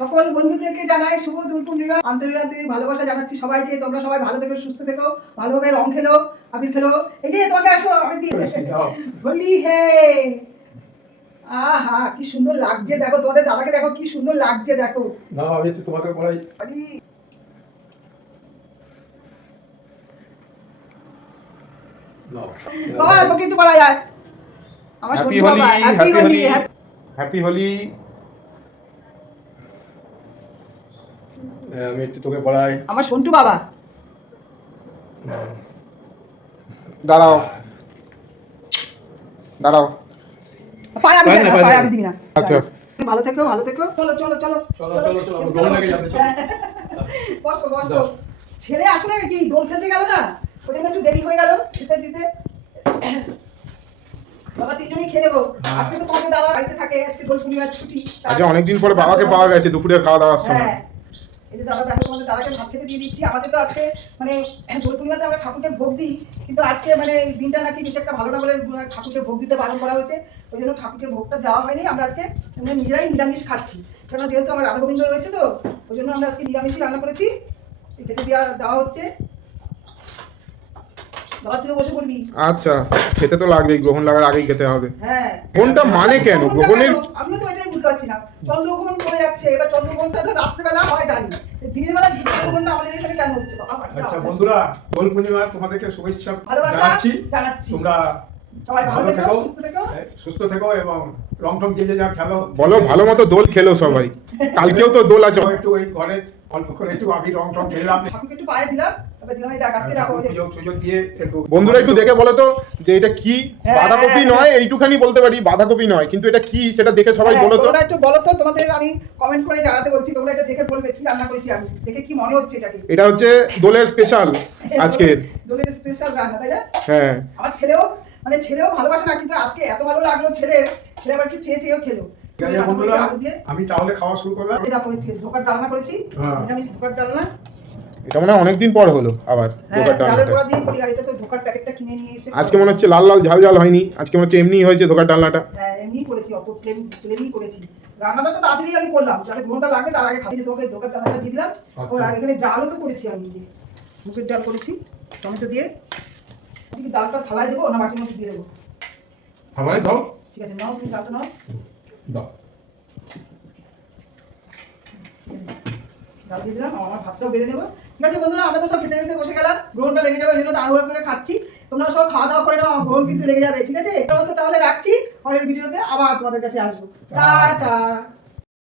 সকল বন্ধুদেরকে জানাই শুভ দোল পূর্ণিমা, আন্তরিক ভালোবাসা জানাচ্ছি সবাইকে। তোমরা সবাই ভালো থেকো, সুস্থ থেকো, ভালোভাবে রং খেলো, আবির খেলো। এই যে তোমাকে আসো হোলি হে। আহা কি সুন্দর লাগছে, দেখো তোমাদের দাদাকে দেখো কি সুন্দর লাগছে, দেখো না আমি তো তোমাকে বলাই বাবা তোকে একটু পড়া যায়। আমার হ্যাপি সন্টু হোলি, বাবা, হ্যাপি হোলি, হ্যাপি হোলি। আমি একটু তোকে বলাই। আমার সন্টু বাবা। দাঁড়াও দাঁড়াও, পায় আমি দিই না, পায় আমি দিই না। আচ্ছা ভালো থেকো, ভালো থেকো। চলো চলো চলো চলো চলো চলো আমার দোল লেগে যাবে। বসো বসো। ছেলে আসলে কি দোল খেলতে গেল না, ওই জন্য একটু দেরি হয়ে গেল দিতে দিতে। বাবা তিনজনই খেয়ে নেবো। আজকে তো তোমাদের দাদা বাড়িতে থাকে, আজকে দোল পূর্ণিমার ছুটি। আজকে অনেকদিন পরে বাবাকে পাওয়া গেছে দুপুরের খাওয়া দাওয়ার সময়। হ্যাঁ এই যে দাদা দেখো তোমাদের দাদাকে ভাত খেতে দিয়ে দিচ্ছি। আমাদের তো আজকে মানে দোল পূর্ণিমাতে আমরা ঠাকুরকে ভোগ দিই, কিন্তু আজকে মানে দিনটা নাকি বেশি একটা ভালো না বলে ঠাকুরকে ভোগ দিতে বারণ করা হয়েছে। ওই জন্য ঠাকুরকে ভোগটা দেওয়া হয়নি। আমরা আজকে নিজেরাই নিরামিষ খাচ্ছি, কেন যেহেতু আমার রাধা গোবিন্দ রয়েছে, তো ওই জন্য আমরা আজকে নিরামিষই রান্না করেছি। খেতে দেওয়া হচ্ছে। বাবা তুইও বসে পড়বি। আচ্ছা খেতে তো লাগবেই, গ্রহণ লাগার আগেই খেতে হবে। হ্যাঁ গ্রহণটা মানে কেন গ্রহণের? আমিও তো এটাই বুঝতে পারছি না। চন্দ্রগ্রহণ করে যাচ্ছে, এবার চন্দ্রগ্রহণটা তো রাত্রেবেলা হয় জানি, দিনের বেলা চন্দ্রগ্রহণটা আমাদের এখানে কেন হচ্ছে বাবা? আচ্ছা বন্ধুরা, দোল পূর্ণিমার তোমাদেরকে শুভেচ্ছা ভালোবাসা জানাচ্ছি। তোমরা সবাই ভালো থেকো, থেকো, সুস্থ থেকো। সুস্থ থেকো এবং রং টং যে যা খেলো বলো, ভালো মতো দোল খেলো সবাই। কালকেও তো দোল আছে। একটু ওই ঘরে অল্প করে একটু আবির রং টং খেলাম, ঠাকুরকে একটু পায়ে দিলাম, তারপর দিলাম এই গাছকে রাখো। সুযোগ দিয়ে একটু বন্ধুরা একটু দেখে বলো তো যে এটা কি? বাঁধাকপি নয়, এইটুখানি বলতে পারি বাঁধাকপি নয়, কিন্তু এটা কি সেটা দেখে সবাই বলো তো। তোমরা একটু বলো তো, তোমাদের আমি কমেন্ট করে জানাতে বলছি। তোমরা এটা দেখে বলবে কি রান্না করেছি আমি, দেখে কি মনে হচ্ছে এটাকে। এটা হচ্ছে দোলের স্পেশাল আজকের। দোলের স্পেশাল রান্না, তাই না? হ্যাঁ আমার ছেলেও ভালোবাসে না, কিন্তু আজকে এত ভালো লাগলো ছেলে আবার একটু চেয়েও খেলো। বন্ধুরা আমি তাহলে খাওয়া শুরু করলাম। এটা করেছি ধোকার ডালনা করেছি, নিরামিষ ধোকার ডালনা। এটা মনে হয় অনেকদিন পর হলো আবার ধোকার ডালের ডালনাটা। বড়া দিয়ে করি, আর এটা তো ধোকার প্যাকেটটা কিনে নিয়ে এসে আজকে মনে হচ্ছে লাল লাল ঝাল ঝাল হয়নি, আজকে মনে হচ্ছে এমনিই হয়েছে ধোকার ডালনাটা। হ্যাঁ এমনিই করেছি, অত প্লেনই করেছি। রান্নাটা তো তাড়াতাড়ি আমি করলাম, যাতে ঘন্টা লাগে তার আগে খাই। তোকে ধোকার ডালনাটা দিয়ে দিলাম। আর এখানে ডালও তো করেছি আমি, যে মুগের ডাল করেছি টমেটো দিয়ে। ডালটা থালায় দেবো না বাটির মধ্যে দিয়ে দেবো? থালায় দাও। ঠিক আছে নাও, তুমি ডালটা নাও, দাও। ডাল দিয়ে দিলাম। আমার ভাতটাও বেড়ে নেবো। ঠিক আছে বন্ধুরা, আমরা তো সব খেতে খেতে বসে গেলাম। গ্রহণটা লেগে যাবে, ওই জন্য তাড়াহুড়া করে খাচ্ছি। তোমরা সব খাওয়া দাওয়া করে নাও, গ্রহণ কিন্তু লেগে যাবে। ঠিক আছে, তাহলে রাখছি, পরের ভিডিওতে আবার তোমাদের কাছে আসবো। টাটা।